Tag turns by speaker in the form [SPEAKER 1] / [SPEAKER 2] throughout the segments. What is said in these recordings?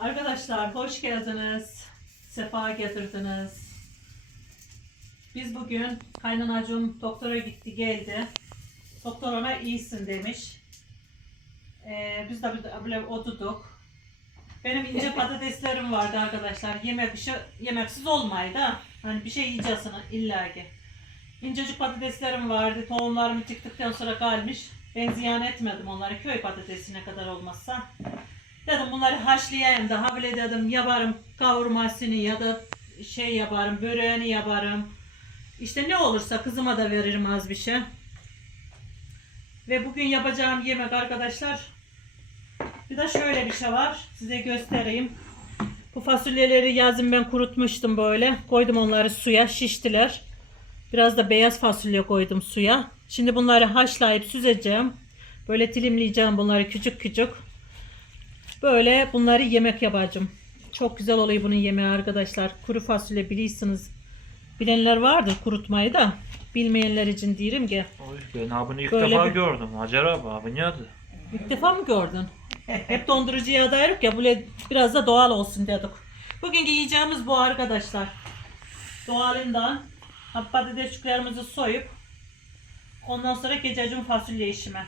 [SPEAKER 1] Arkadaşlar hoş geldiniz. Sefa getirdiniz. Biz bugün kaynanacığım doktora gitti geldi. Doktor ona iyisin demiş. Biz de böyle oturduk. Benim ince patateslerim vardı arkadaşlar. Yemeksiz olmaydı ha. Hani bir şey yiyeceksin illaki. İncecik patateslerim vardı. Tohumlarımı çıktıktan sonra kalmış. Ben ziyan etmedim onları. Köy patatesine kadar olmazsa. Dedim bunları haşlayayım da ha bile dedim yaparım kavurmasını ya da şey yaparım böreğini yaparım. İşte ne olursa kızıma da veririm az bir şey. Ve bugün yapacağım yemek arkadaşlar. Bir de şöyle bir şey var. Size göstereyim. Bu fasulyeleri yazın ben kurutmuştum böyle. Koydum onları suya şiştiler. Biraz da beyaz fasulye koydum suya. Şimdi bunları haşlayıp süzeceğim. Böyle dilimleyeceğim bunları küçük küçük. Böyle bunları yemek yapacağım. Çok güzel oluyor bunun yemeği arkadaşlar. Kuru fasulye bilirsiniz. Bilenler vardır kurutmayı da. Bilmeyenler için diyelim ki.
[SPEAKER 2] Ben abini ilk
[SPEAKER 1] Böyle
[SPEAKER 2] defa
[SPEAKER 1] bir-
[SPEAKER 2] gördüm. Hacer abi ne adı?
[SPEAKER 1] İlk defa mı gördün? Hep dondurucuya dayanıp ya böyle biraz da doğal olsun dedik. Bugünkü yiyeceğimiz bu arkadaşlar. Doğalından patatesçiklerimizi soyup ondan sonra gececim fasulye işime.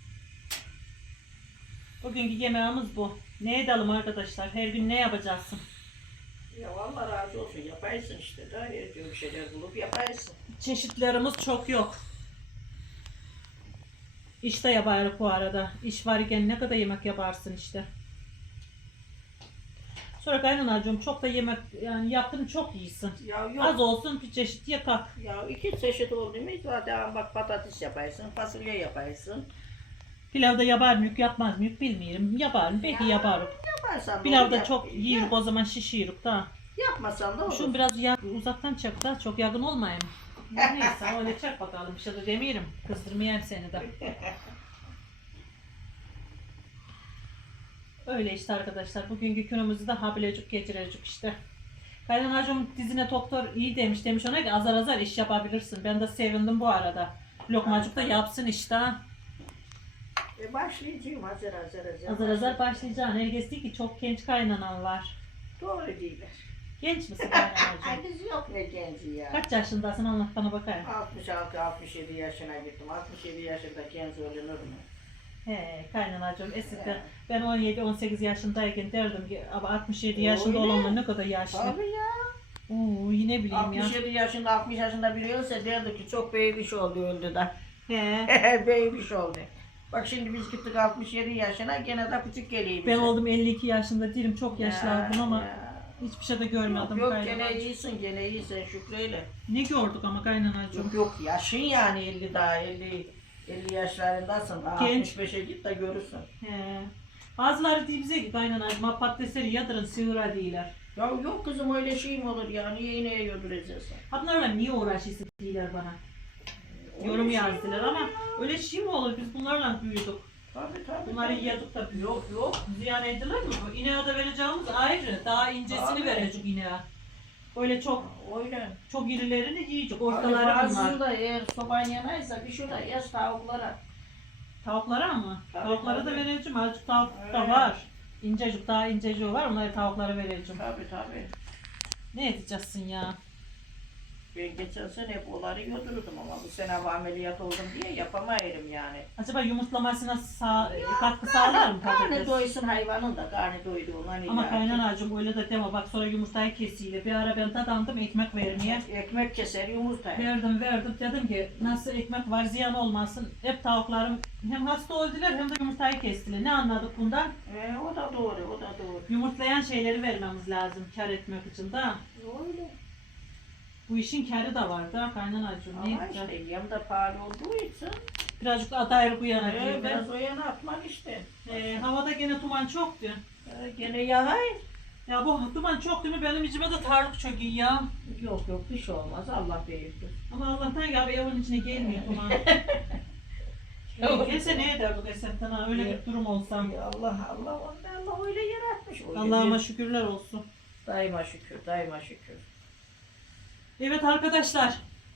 [SPEAKER 1] Bugünkü yemeğimiz bu. Ne edelim arkadaşlar? Her gün ne yapacaksın?
[SPEAKER 3] Ya Allah razı olsun yaparsın işte daha bir şeyler bulup yaparsın.
[SPEAKER 1] Çeşitlerimiz çok yok. İşte yaparız bu arada. İş varken ne kadar yemek yaparsın işte. Sonra kaynanacığım çok da yemek yani yaptın çok iyisin.
[SPEAKER 3] Ya yok.
[SPEAKER 1] Az olsun bir çeşit yakak.
[SPEAKER 3] Ya iki çeşit oldu mu zaten bak patates yaparsın, fasulye yaparsın.
[SPEAKER 1] Pilavda yapar mıyık yapmaz mıyık bilmiyorum. Yaparım belki yaparım.
[SPEAKER 3] Yaparsan da
[SPEAKER 1] Pilavda
[SPEAKER 3] olur,
[SPEAKER 1] çok yiyoruz o zaman şişiyoruz da.
[SPEAKER 3] Yapmasan da olur.
[SPEAKER 1] Şunu biraz uzaktan çek da çok yakın olmayayım. Neyse öyle çek bakalım bir şey de demeyelim. Kızdırmayayım seni de. Öyle işte arkadaşlar. Bugünkü günümüzü de habilecik geçirecek işte. Kaynanacığım dizine doktor iyi demiş ona ki azar azar iş yapabilirsin. Ben de sevindim bu arada. Lokmacık da yapsın işte.
[SPEAKER 3] Başlayacağım hazır.
[SPEAKER 1] Azar azar başlayacaksın. Herkes diyor ki çok genç kaynanan var.
[SPEAKER 3] Doğru değiller.
[SPEAKER 1] Genç misin kaynanacığım?
[SPEAKER 3] Ay biz yok ne genci ya.
[SPEAKER 1] Kaç yaşındasın anlat bana bakayım.
[SPEAKER 3] 66-67 yaşına gittim. 67 yaşında genç ölünür mü?
[SPEAKER 1] He kaynanacığım eskiden ben 17-18 yaşındayken derdim ki ama 67 yaşında
[SPEAKER 3] Öyle.
[SPEAKER 1] olanlar ne kadar yaşlı.
[SPEAKER 3] Tabii ya.
[SPEAKER 1] Yine bileyim ya.
[SPEAKER 3] 67 yaşında 60 yaşında biliyorsa derdi ki çok beybiş oldu öldü de.
[SPEAKER 1] He.
[SPEAKER 3] Beybiş oldu. Bak şimdi biz gittik 67 yaşına gene de küçük geliyor bize.
[SPEAKER 1] Ben oldum 52 yaşında değilim çok yaşlandım ama
[SPEAKER 3] Ya.
[SPEAKER 1] hiçbir şey de görmedim.
[SPEAKER 3] Yok
[SPEAKER 1] kaynanacığım.
[SPEAKER 3] gene iyisin şükreyle.
[SPEAKER 1] Ne gördük ama kaynanacığım.
[SPEAKER 3] Yok yaşın yani 50 daha 50 yaşlarındasın. Daha
[SPEAKER 1] Genç.
[SPEAKER 3] 65'e git de görürsün.
[SPEAKER 1] He. Bazıları diyor bize ki kaynanacığım ha patatesleri yadırın sığıra değiller.
[SPEAKER 3] Ya yok kızım öyle şey mi olur ya niye ineğe yöndüreceksin?
[SPEAKER 1] Bunlarla niye uğraşıyorsun diyorlar bana. Yorum
[SPEAKER 3] Öyle şey mi
[SPEAKER 1] yazdılar
[SPEAKER 3] olur
[SPEAKER 1] ama
[SPEAKER 3] ya?
[SPEAKER 1] öyle şey mi olur biz bunlarla büyüdük.
[SPEAKER 3] Tabii.
[SPEAKER 1] Bunları yedik de büyüdük.
[SPEAKER 3] Yok.
[SPEAKER 1] Ziyan edilir mi? İneğe de vereceğimiz ayrı. Daha incesini
[SPEAKER 3] Tabii.
[SPEAKER 1] verecek ineğe. Böyle
[SPEAKER 3] Öyle.
[SPEAKER 1] çok irilerini yiyecek.
[SPEAKER 3] Hani
[SPEAKER 1] Ortaları bunlar.
[SPEAKER 3] bazısında eğer soban yanaysa bir şurada yaş tavuklara.
[SPEAKER 1] Tavuklara mı?
[SPEAKER 3] Tabii,
[SPEAKER 1] Tavuklara da
[SPEAKER 3] tabii.
[SPEAKER 1] vereceğim. Azıcık tavuk da
[SPEAKER 3] Öyle.
[SPEAKER 1] var. İncecik daha incecik var. Onları tavuklara vereceğim.
[SPEAKER 3] Tabii.
[SPEAKER 1] Ne edeceksin ya?
[SPEAKER 3] Ben geçen sene hep onları götürürdüm ama bu sene hava ameliyat oldum diye yapamayırım yani.
[SPEAKER 1] Acaba yumurtlamasına katkı sağlar mı
[SPEAKER 3] Karnı
[SPEAKER 1] patates?
[SPEAKER 3] doysun hayvanın da karnı doyduğundan
[SPEAKER 1] Ama
[SPEAKER 3] illaki.
[SPEAKER 1] kaynanacığım öyle de deme. Bak sonra yumurtayı kesiyle. Bir ara ben dadandım ekmek vermeye.
[SPEAKER 3] Ekmek keser yumurta.
[SPEAKER 1] Verdim. Dedim ki nasıl ekmek var ziyan olmasın. Hep tavuklarım hem hasta oldular hem de yumurtayı kestiler. Ne anladık bundan?
[SPEAKER 3] O da doğru.
[SPEAKER 1] Yumurtlayan şeyleri vermemiz lazım kar etmek için de.
[SPEAKER 3] Öyle.
[SPEAKER 1] Bu işin karı da var da kaynanacığım. Ne
[SPEAKER 3] Ama
[SPEAKER 1] yapacağız?
[SPEAKER 3] işte yem de pahalı olduğu için.
[SPEAKER 1] Birazcık da atayır bu yana diyor ben.
[SPEAKER 3] Biraz o yana atmak işte.
[SPEAKER 1] Havada gene duman çoktu.
[SPEAKER 3] Gene yağay.
[SPEAKER 1] Ya bu duman çok değil mi? Benim içime de tarlık çöküyor ya.
[SPEAKER 3] Yok bir şey olmaz Allah büyüktür.
[SPEAKER 1] Ama Allah'tan ya bir evin içine gelmiyor duman. Gelse ne eder bu Esef'ten ha? Öyle bir durum olsa.
[SPEAKER 3] Allah Allah öyle yaratmış. Öyle
[SPEAKER 1] Allah'ıma
[SPEAKER 3] bir-
[SPEAKER 1] şükürler olsun.
[SPEAKER 3] Daima şükür.
[SPEAKER 1] Evet arkadaşlar.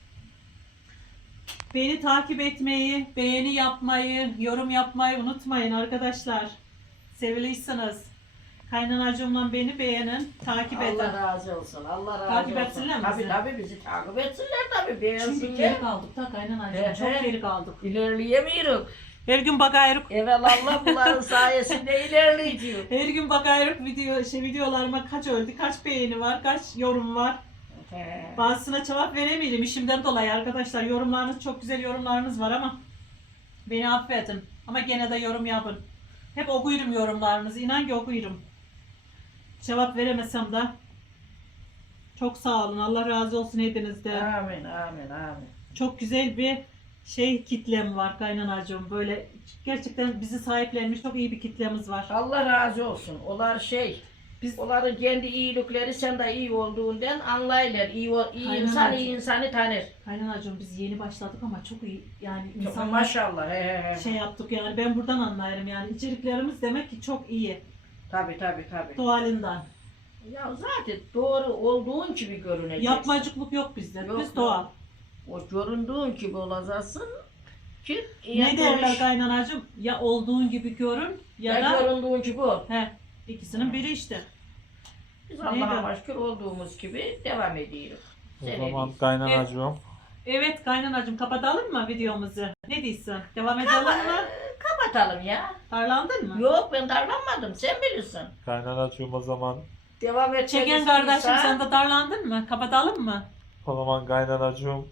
[SPEAKER 1] Beni takip etmeyi, beğeni yapmayı, yorum yapmayı unutmayın arkadaşlar. Seviliysiniz. Kaynanacığımla beni beğenin, takip edin.
[SPEAKER 3] Allah razı olsun. Allah razı
[SPEAKER 1] Takip
[SPEAKER 3] olsun.
[SPEAKER 1] etsinler mi
[SPEAKER 3] Tabii
[SPEAKER 1] bizi?
[SPEAKER 3] tabii bizi takip etsinler tabii.
[SPEAKER 1] Çünkü
[SPEAKER 3] Beğensinler.
[SPEAKER 1] geri kaldık da kaynanacığım. Çok geri kaldık.
[SPEAKER 3] İlerleyemiyoruz.
[SPEAKER 1] Her gün bakayırık.
[SPEAKER 3] Evelallah bunların sayesinde ilerleyeceğiz.
[SPEAKER 1] Her gün bakayırık videolarıma kaç öldü, kaç beğeni var, kaç yorum var. Bazısına cevap veremeyelim işimden dolayı arkadaşlar. Yorumlarınız çok güzel yorumlarınız var ama beni affedin. Ama gene de yorum yapın. Hep okuyurum yorumlarınızı. İnan ki okuyurum. Cevap veremesem de çok sağ olun. Allah razı olsun hepinizden.
[SPEAKER 3] Amin amin amin.
[SPEAKER 1] Çok güzel bir kitlem var kaynanacığım. Böyle gerçekten bizi sahiplenmiş çok iyi bir kitlemiz var.
[SPEAKER 3] Allah razı olsun. Onlar
[SPEAKER 1] Biz
[SPEAKER 3] onların kendi iyilikleri sen de iyi olduğundan anlayırlar. İyi
[SPEAKER 1] Aynen
[SPEAKER 3] insan
[SPEAKER 1] öyle.
[SPEAKER 3] iyi insanı tanır.
[SPEAKER 1] kaynanacığım biz yeni başladık ama çok iyi yani
[SPEAKER 3] Çok
[SPEAKER 1] insanlar
[SPEAKER 3] maşallah. He.
[SPEAKER 1] şey yaptık yani ben buradan anlarım yani içeriklerimiz demek ki çok iyi
[SPEAKER 3] Tabii tabii tabii.
[SPEAKER 1] doğalinden.
[SPEAKER 3] Ya zaten doğru olduğun gibi görüneceksin.
[SPEAKER 1] Yapmacıklık yok bizde.
[SPEAKER 3] Yok,
[SPEAKER 1] Biz
[SPEAKER 3] yok.
[SPEAKER 1] doğal.
[SPEAKER 3] O göründüğün gibi olacaksın ki
[SPEAKER 1] Ne derler kaynanacığım? Ya olduğun gibi görün ya
[SPEAKER 3] Ya
[SPEAKER 1] da
[SPEAKER 3] göründüğün gibi ol.
[SPEAKER 1] ikisinin biri işte.
[SPEAKER 3] Biz
[SPEAKER 1] Neydi?
[SPEAKER 3] Allah'a şükür olduğumuz gibi devam ediyoruz.
[SPEAKER 2] O
[SPEAKER 3] Sen
[SPEAKER 2] zaman
[SPEAKER 3] ne
[SPEAKER 2] kaynanacığım.
[SPEAKER 1] Evet kaynanacığım kapatalım mı videomuzu? Ne diyorsun? Devam edelim mi?
[SPEAKER 3] kapatalım ya.
[SPEAKER 1] Darlandın mı?
[SPEAKER 3] Yok ben darlanmadım sen bilirsin.
[SPEAKER 2] Kaynanacığım o zaman.
[SPEAKER 3] Devam et.
[SPEAKER 1] Çeken kardeşim sen de darlandın mı? Kapatalım mı?
[SPEAKER 2] O zaman kaynanacığım.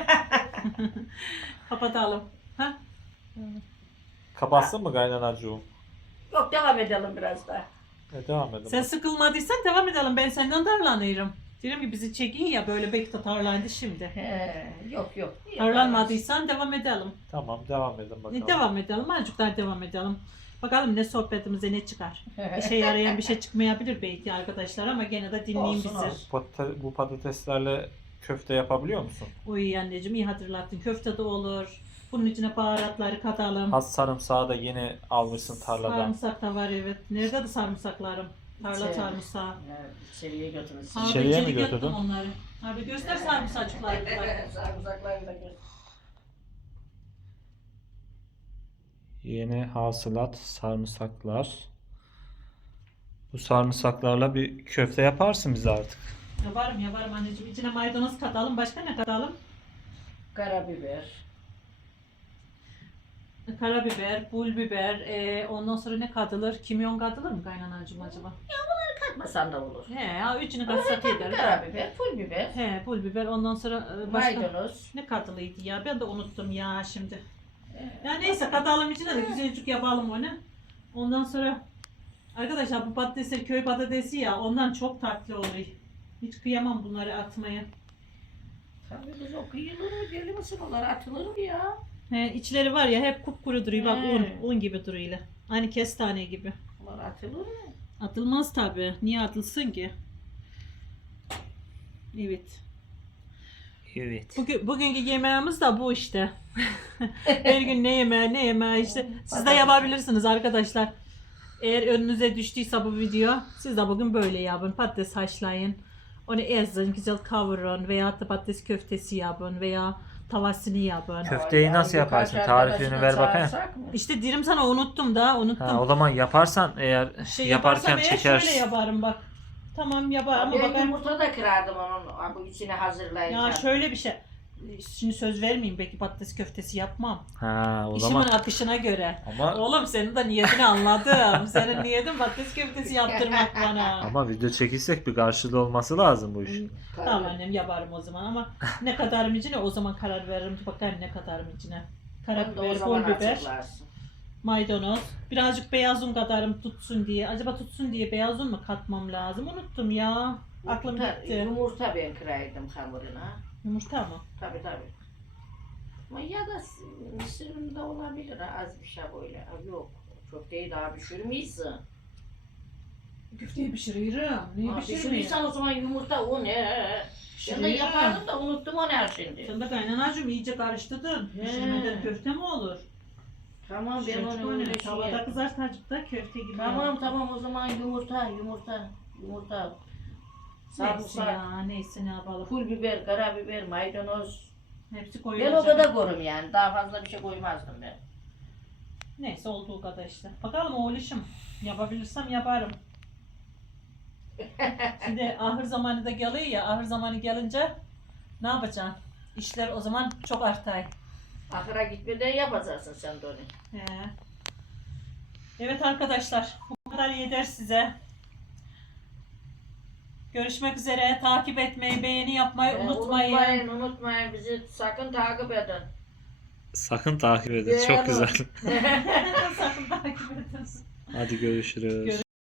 [SPEAKER 1] Kapatalım. Ha?
[SPEAKER 2] Kapatsın mı kaynanacığım?
[SPEAKER 3] Yok devam edelim biraz daha.
[SPEAKER 2] Devam edelim.
[SPEAKER 1] Sen sıkılmadıysan devam edelim. Ben senden darlanıyorum. Diyorum ki bizi çekin ya böyle bekle tarlandı şimdi.
[SPEAKER 3] Yok yok.
[SPEAKER 1] Darlanmadıysan devam edelim.
[SPEAKER 2] Tamam devam edin bakalım.
[SPEAKER 1] Devam edelim. Azıcık daha devam edelim. Bakalım ne sohbetimize ne çıkar. İşe yarayan bir şey çıkmayabilir belki arkadaşlar ama gene de dinleyin
[SPEAKER 3] Olsun,
[SPEAKER 1] bizi.
[SPEAKER 3] olsun.
[SPEAKER 2] Bu patateslerle köfte yapabiliyor musun?
[SPEAKER 1] Uy anneciğim iyi hatırlattın. Köfte de olur. Bunun içine baharatları katalım.
[SPEAKER 2] Az sarımsağı da yeni almışsın tarladan.
[SPEAKER 1] Sarımsak da var evet. Nerede de sarımsaklarım? Tarla
[SPEAKER 3] İçeri.
[SPEAKER 1] sarımsağı.
[SPEAKER 3] İçeriye götürürsün.
[SPEAKER 1] Abi
[SPEAKER 2] İçeriye mi
[SPEAKER 1] içeri
[SPEAKER 2] götürdün?
[SPEAKER 1] götürdüm onları. Abi göster sarımsakçıkları.
[SPEAKER 3] Sarımsaklarını da götür.
[SPEAKER 2] Yeni hasılat sarımsaklar. Bu sarımsaklarla bir köfte yaparsın bize artık.
[SPEAKER 1] Yaparım anneciğim. İçine maydanoz katalım. Başka ne katalım?
[SPEAKER 3] Karabiber.
[SPEAKER 1] Karabiber, pul biber, ondan sonra ne katılır? Kimyon katılır mı kaynanacığım acaba?
[SPEAKER 3] Katmasan da olur.
[SPEAKER 1] He, ya üçünü katsak eder.
[SPEAKER 3] Karabiber, pul biber,
[SPEAKER 1] He, pul biber, ondan sonra başka
[SPEAKER 3] maydanoz.
[SPEAKER 1] ne katılıydı ya? Ben de unuttum ya şimdi. Ya neyse katalım içine de güzelcik yapalım onu. Ondan sonra arkadaşlar bu patatesler köy patatesi ya ondan çok tatlı oluyor. Hiç kıyamam bunları atmaya.
[SPEAKER 3] Tabii biz o kıyılır mı deli misin onlar atılır mı ya?
[SPEAKER 1] He, içleri var ya hep kupkuru duruyor bak
[SPEAKER 3] He.
[SPEAKER 1] un gibi duruyor. Aynı kestane gibi.
[SPEAKER 3] Onlar atılır mı?
[SPEAKER 1] Atılmaz tabi. Niye atılsın ki? Evet.
[SPEAKER 2] Evet.
[SPEAKER 1] Bugünkü yemeğimiz de bu işte. Her gün ne yemeği işte. Siz de yapabilirsiniz arkadaşlar. Eğer önünüze düştüyse bu video siz de bugün böyle yapın. Patates haşlayın. Onu ezin, güzel kavurun veya da patates köftesi yapın veya tavasını yapın.
[SPEAKER 2] Köfteyi nasıl yaparsın? Tarifini ver bakayım.
[SPEAKER 1] İşte dirim sana unuttum.
[SPEAKER 2] Ha, o zaman yaparsan eğer yaparken
[SPEAKER 1] yaparsam eğer
[SPEAKER 2] çekersin.
[SPEAKER 1] şöyle yaparım bak. Tamam yaparım ama
[SPEAKER 3] Ben
[SPEAKER 1] bakayım.
[SPEAKER 3] yumurta da kırardım onun bu içine hazırlayınca.
[SPEAKER 1] Ya şöyle bir şey. Şimdi söz vermeyeyim belki patates köftesi yapmam.
[SPEAKER 2] Ha, o
[SPEAKER 1] İşimin
[SPEAKER 2] zaman
[SPEAKER 1] akışına göre.
[SPEAKER 2] ama
[SPEAKER 1] Oğlum senin de niyetini anladım. Senin niyetin patates köftesi yaptırmak bana.
[SPEAKER 2] ama video çekilsek bir karşılığı olması lazım bu iş.
[SPEAKER 1] Tamam annem yaparım o zaman ama ne kadarım içine o zaman karar veririm. Bakayım ne kadarım içine.
[SPEAKER 3] Onu da o
[SPEAKER 1] Karabiber,
[SPEAKER 3] zaman
[SPEAKER 1] pul biber,
[SPEAKER 3] açıklarsın.
[SPEAKER 1] maydanoz. Birazcık beyaz un katarım tutsun diye. Acaba tutsun diye beyaz un mu katmam lazım? Unuttum ya. Aklım gitti.
[SPEAKER 3] Yumurta ben kıraydım hamuruna.
[SPEAKER 1] Yumurta mı?
[SPEAKER 3] Tabii tabii. Ama ya da mısır unu da olabilir ha, az bir şey böyle. Yok. Çok değil daha pişirmişsin.
[SPEAKER 1] Köfteyi pişiriyorum. Niye pişirmeyeyim?
[SPEAKER 3] Pişirmişsen o zaman yumurta un. Ben de
[SPEAKER 1] Pişiriyorum.
[SPEAKER 3] yapardım da unuttum onu her şimdi.
[SPEAKER 1] Sen de kaynanacığım iyice karıştırdın.
[SPEAKER 3] He.
[SPEAKER 1] Pişirmeden köfte mi olur?
[SPEAKER 3] Tamam ben
[SPEAKER 1] Çocuk
[SPEAKER 3] onu
[SPEAKER 1] oyunu.
[SPEAKER 3] öyle
[SPEAKER 1] Tavada
[SPEAKER 3] şey.
[SPEAKER 1] kızart azıcık da köfte gibi.
[SPEAKER 3] Tamam o zaman yumurta.
[SPEAKER 1] Neyse
[SPEAKER 3] Sarımsak,
[SPEAKER 1] ya neyse ne yapalım.
[SPEAKER 3] pul biber, karabiber, maydanoz.
[SPEAKER 1] Hepsi
[SPEAKER 3] Ben
[SPEAKER 1] koyulacak.
[SPEAKER 3] o kadar korum yani. Daha fazla bir şey koymazdım ben.
[SPEAKER 1] Neyse olduğu kadar işte. Bakalım oğluşum. Yapabilirsem yaparım. Şimdi ahır zamanı da geliyor ya. Ahır zamanı gelince ne yapacaksın? İşler o zaman çok artay.
[SPEAKER 3] Ahıra gitmeden yapacaksın sen de onu.
[SPEAKER 1] He. Evet arkadaşlar, bu kadar yeter size. Görüşmek üzere. Takip etmeyi, beğeni yapmayı unutmayın.
[SPEAKER 3] Unutmayın bizi sakın takip edin.
[SPEAKER 2] Sakın takip edin. Çok
[SPEAKER 3] Beğenin.
[SPEAKER 2] güzel.
[SPEAKER 1] Sakın takip edin.
[SPEAKER 2] Hadi görüşürüz.